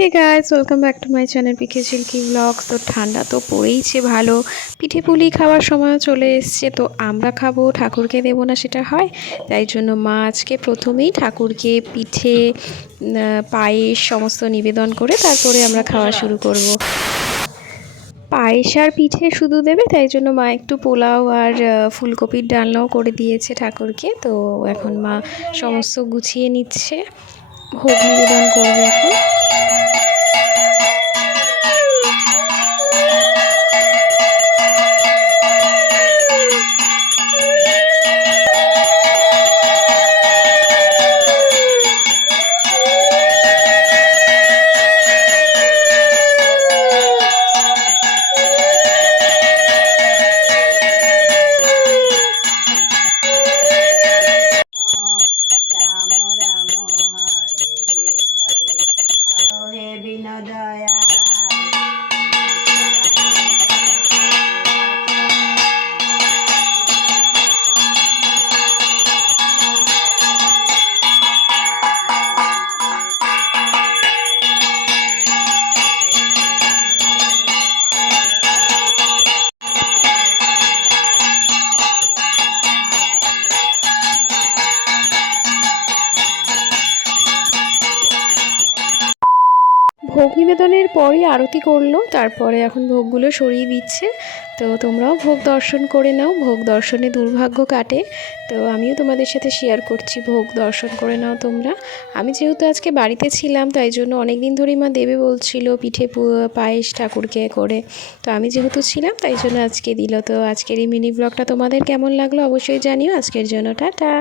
Hey guys, welcome back to my channel PK silky vlogs. তো ঠান্ডা তো পড়েইছে ভালো, পিঠে পুলি খাওয়ার সময় চলে এসছে। তো আমরা খাবো, ঠাকুরকে দেবো না সেটা হয়? তাই জন্য মা আজকে প্রথমেই ঠাকুরকে পিঠে পায়েস সমস্ত নিবেদন করে তারপরে আমরা খাওয়া শুরু করব। পায়েস আর পিঠে শুধু দেবে, তাই জন্য মা একটু পোলাও আর ফুলকপির ডালনাও করে দিয়েছে ঠাকুরকে। তো এখন মা সমস্ত গুছিয়ে নিচ্ছে, ভোগ নিবেদন করবে এখন। ভোগ নিবেদনের পরই আরতি করলো, তারপরে এখন ভোগগুলো সরিয়ে দিচ্ছে। তো তোমরাও ভোগ দর্শন করে নাও, ভোগ দর্শনে দুর্ভাগ্য কাটে। তো আমিও তোমাদের সাথে শেয়ার করছি, ভোগ দর্শন করে নাও তোমরা। আমি যেহেতু আজকে বাড়িতে ছিলাম, তাই জন্য অনেক দিন ধরেই মা দেবে বলছিল পিঠে পায়েস ঠাকুরকে করে। তো আমি যেহেতু ছিলাম, তাই জন্য আজকে দিল। তো আজকের এই মিনি ব্লগটা তোমাদের কেমন লাগলো অবশ্যই জানিও। আজকের জন্য টাটা।